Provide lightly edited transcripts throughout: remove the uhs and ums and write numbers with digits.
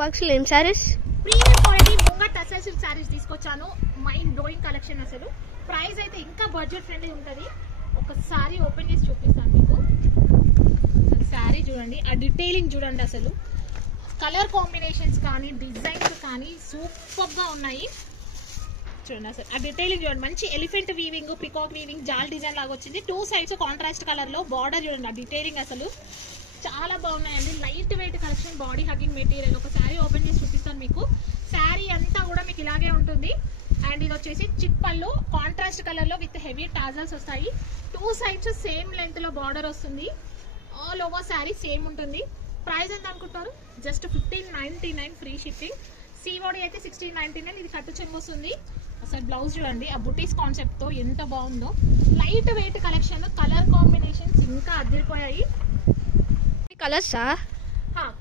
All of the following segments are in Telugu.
బాక్స్ లో ఏం saris premium quality munga tussar silk saris తీసుకొచ్చాను. Mind blowing collection. అసలు ప్రైస్ అయితే ఇంకా బడ్జెట్ ఫ్రెండ్లీ ఉంటుంది. ఒకసారి ఓపెన్ చేసి చూపిస్తాను మీకు. సారీ చూడండి, ఆ డీటెయిలింగ్ చూడండి, అసలు కలర్ కాంబినేషన్స్ కానీ డిజైన్స్ కానీ సూపర్ గా ఉన్నాయి. చూడండి అసలు ఆ డీటెయిలింగ్ చూడండి, మంచి ఎలిఫెంట్ వీవింగ్, పికాక్ వీవింగ్, జాల్ డిజైన్ లాగా వచ్చింది. 2 సైడ్స్ కాంట్రాస్ట్ కలర్ లో బార్డర్ చూడండి. ఆ డీటెయిలింగ్ అసలు చాలా బాగున్నాయండి. Lightweight collection, body hugging material. ఒక శారీ ఓపెన్ చేసి చూపిస్తాను మీకు. శారీ అంతా కూడా మీకు ఇలాగే ఉంటుంది. అండ్ ఇది వచ్చేసి చిట్ పళ్ళు, కాంట్రాస్ట్ కలర్ లో విత్ హెవీ టాజల్స్ వస్తాయి. 2 సైడ్స్ సేమ్ లెంత్ లో బార్డర్ వస్తుంది. ఆల్ ఓవర్ శారీ సేమ్ ఉంటుంది. ప్రైస్ ఎంత అనుకుంటారు? Just 1599 free shipping. సిఓడి అయితే 1699. ఇది కట్టు చెంగు వస్తుంది. అసలు బ్లౌజ్ చూడండి, ఆ బుటీస్ కాన్సెప్ట్ తో ఎంత బాగుందో. Light weight collection, colour combinations ఇంకా అదిరిపోయాయి. కలర్సా?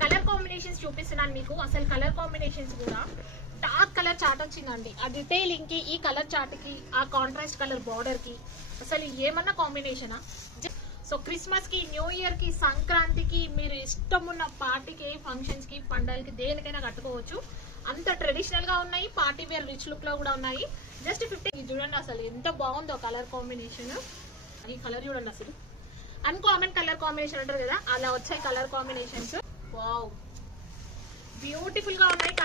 కలర్ కాంబినేషన్స్ చూపిస్తున్నాను మీకు. అసలు కలర్ కాంబినేషన్స్ కూడా డార్క్ కలర్ చార్ట్ వచ్చిందండి. ఆ డీటెయిలింగ్ కి, ఈ కలర్ చార్ట్ కి, ఆ కాంట్రాస్ట్ కలర్ బార్డర్ కి అసలు ఏమన్నా కాంబినేషనా? సో క్రిస్మస్ కి, న్యూ ఇయర్ కి, సంక్రాంతికి, మీరు ఇష్టం ఉన్న పార్టీకి, ఫంక్షన్స్ కి, పండగలకి, దేనికైనా కట్టుకోవచ్చు. అంత ట్రెడిషనల్ గా ఉన్నాయి. పార్టీ వేర్ రిచ్ లుక్ లో కూడా ఉన్నాయి. జస్ట్ 15. చూడండి అసలు ఎంత బాగుందో కలర్ కాంబినేషన్. ఈ కలర్ చూడండి, అసలు అన్కామన్ కలర్ కాంబినేషన్ అంటారు కదా, అలా వచ్చాయి కలర్ కాంబినేషన్స్. వావ్, బ్యూటిఫుల్ గా ఉన్నాయి.